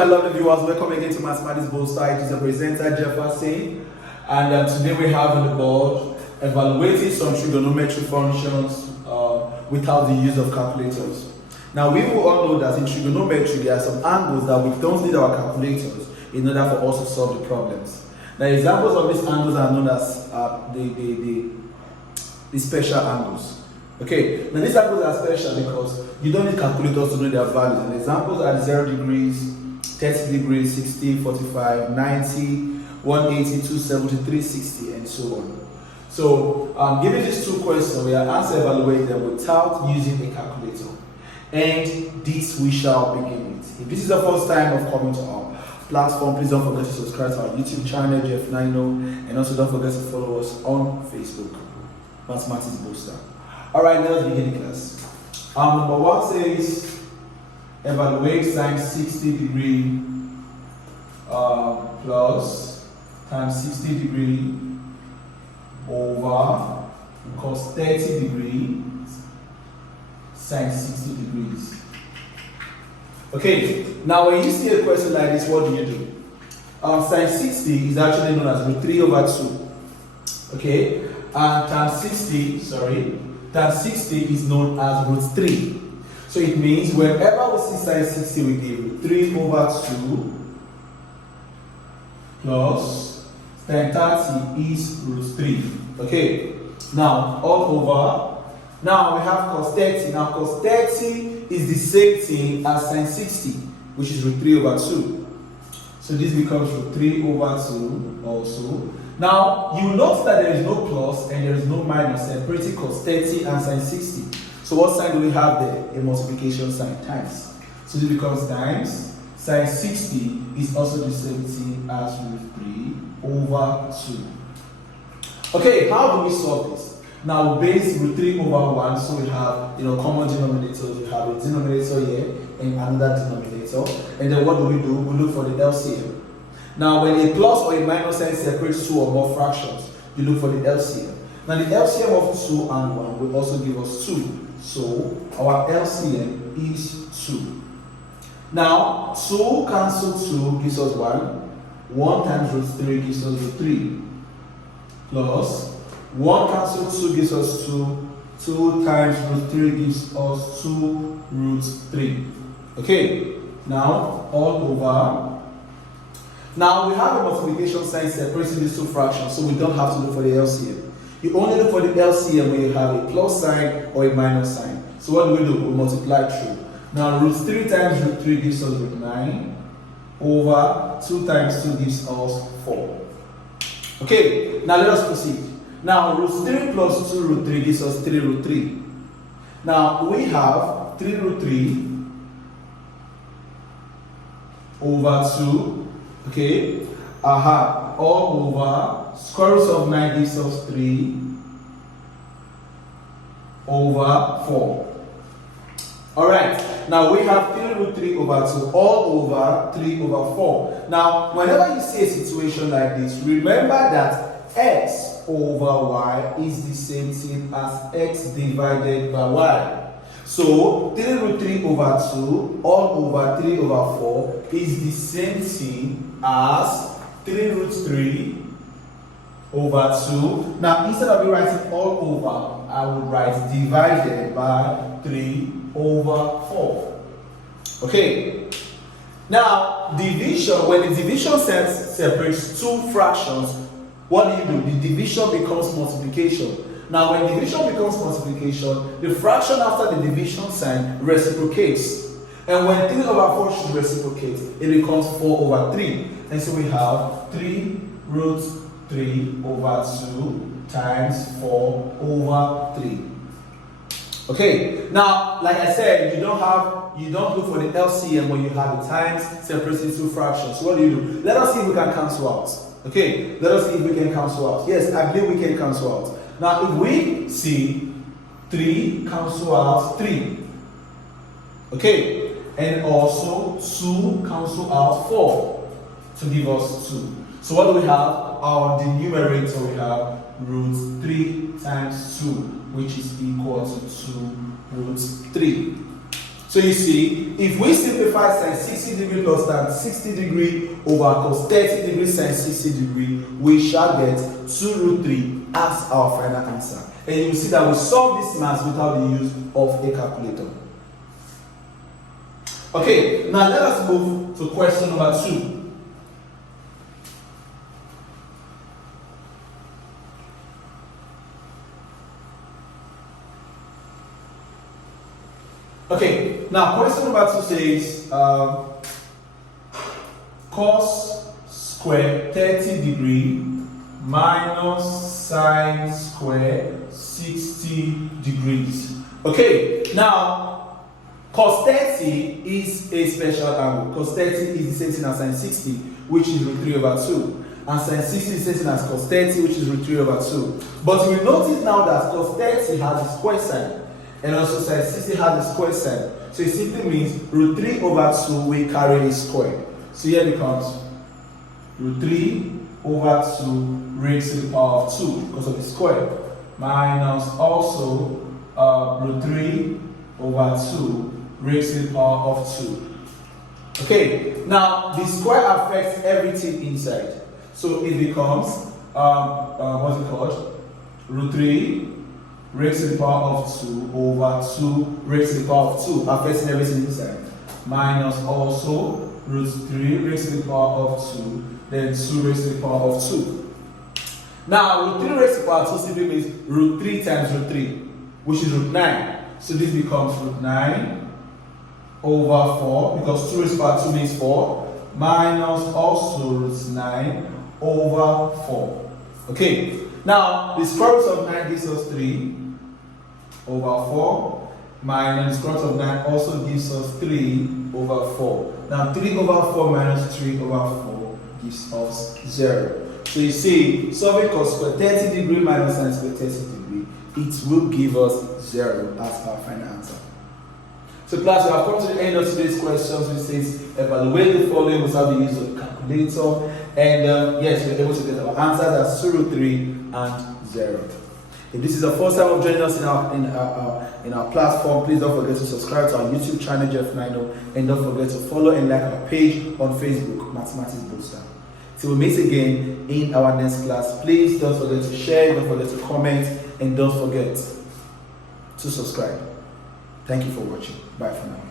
my lovely viewers, welcome again to Mathematics Bolster. It is a presenter, Jefferson, and today we have on the board evaluating some trigonometry functions without the use of calculators. Now, we will all know that in trigonometry there are some angles that we don't need our calculators in order for us to solve the problems. Now, examples of these angles are known as the special angles. Okay, now these angles are special because you don't need calculators to know their values. And examples are 0 degrees, 30 degrees, 60, 45, 90, 180, 270, 360, and so on. So, given these two questions, we are asked to evaluate them without using a calculator. And this we shall begin with. If this is the first time of coming to our platform, please don't forget to subscribe to our YouTube channel, Jeff90, and also don't forget to follow us on Facebook, Mathematics Bolster. Alright, let's begin the class. Number one says evaluate sine 60 degree plus times 60 degree over cos 30 degree sine 60 degrees. Okay, now when you see a question like this, what do you do? Sine 60 is actually known as root 3 over 2. Okay, and times 60 is known as root 3. So it means whenever we see sine 60, we give root 3 over 2 plus tan 30 is root 3. Okay, now all over. Now we have cos 30. Now cos 30 is the same thing as sine 60, which is root 3 over 2. So this becomes root 3 over 2 also. Now, you notice that there is no plus and there is no minus separating cos 30 and sine 60. So what sign do we have there? A multiplication sign, times. So this becomes times. Sine 60 is also the same thing as root 3 over 2. Okay, how do we solve this? Now, we base root 3 over 1, so we have common denominators. We have a denominator here and another denominator. And then what do? We look for the LCM. Now, when a plus or a minus sign separates two or more fractions, you look for the LCM. Now, the LCM of 2 and 1 will also give us 2. So, our LCM is 2. Now, 2 cancel 2 gives us 1. 1 times root 3 gives us root 3. Plus, 1 cancel 2 gives us 2. 2 times root 3 gives us 2 root 3. Okay, now, all over. Now we have a multiplication sign separating these two fractions, so we don't have to look for the LCM. You only look for the LCM when you have a plus sign or a minus sign. So what do? We multiply through. Now root 3 times root 3 gives us root 9 over 2 times 2 gives us 4. Okay, now let us proceed. Now root 3 plus 2 root 3 gives us 3 root 3. Now we have 3 root 3 over 2. Okay, all over, square root of 9 gives us 3 over 4. Alright, now we have 3 root 3 over 2, all over 3 over 4. Now, whenever you see a situation like this, remember that x over y is the same thing as x divided by y. So, 3 root 3 over 2, all over 3 over 4 is the same thing as 3 root 3 over 2. Now, instead of me writing all over, I would write divided by 3 over 4. Okay. Now, division, when the division separates two fractions, what do? The division becomes multiplication. Now, when division becomes multiplication, the fraction after the division sign reciprocates. And when 3 over 4 should reciprocate, it becomes 4 over 3. And so we have 3 root 3 over 2 times 4 over 3. Okay, now, like I said, you don't look for the LCM when you have the times separating two fractions. So what do? Let us see if we can cancel out. Okay, let us see if we can cancel out. Yes, I believe we can cancel out. Now, if we see 3 cancel out 3, okay, and also 2 cancel out 4 to give us 2. So what do we have? The numerator, we have root 3 times 2, which is equal to 2 root 3. So you see, if we simplify sin 60 degree plus tan 60 degree over cos 30 degree sin 60 degree, we shall get 2 root 3 as our final answer. And you will see that we solve this math without the use of a calculator. Okay, now let us move to question number 2. Okay, now question number 2 says cos square 30 degree minus sine square 60 degrees. Okay, now cos 30 is a special angle. Cos 30 is the same thing as sine 60, which is root 3 over 2. And sine 60 is the same thing as cos 30, which is root 3 over 2. But we notice now that cos 30 has a square sign. And also sine 60 has a square sign. So it simply means root 3 over 2 will carry a square. So here becomes root 3 over 2 raised to the power of 2 because of the square. Minus also root 3 over 2 raised to the power of 2. Okay, now the square affects everything inside. So it becomes, what's it called? Root 3 raised to the power of 2 over 2 raised to the power of 2, affecting everything inside. Minus also root 3 raised to the power of 2, then 2 raised to the power of 2. Now, root 3 raised to the power of 2 simply means root 3 times root 3, which is root 9. So this becomes root 9 over 4, because 2 raised to the power of 2 means 4, minus also root 9 over 4. Okay, now the square root of 9 gives us 3 over 4, minus the square root of 9 also gives us 3 over 4. Now 3 over 4 minus 3 over 4 gives us 0. So you see, solving cos square 30 degree minus sin square 30 degree, it will give us 0 as our final answer. So class, we have come to the end of today's questions, which says evaluate the following without the use of a calculator. And yes, we're able to get our answer. That's 2 root 3 and 0. If this is the first time of joining us in our platform, please don't forget to subscribe to our YouTube channel, Jeff90, and don't forget to follow and like our page on Facebook, Mathematics Booster. Till we meet again in our next class, please don't forget to share, don't forget to comment, and don't forget to subscribe. Thank you for watching. Bye for now.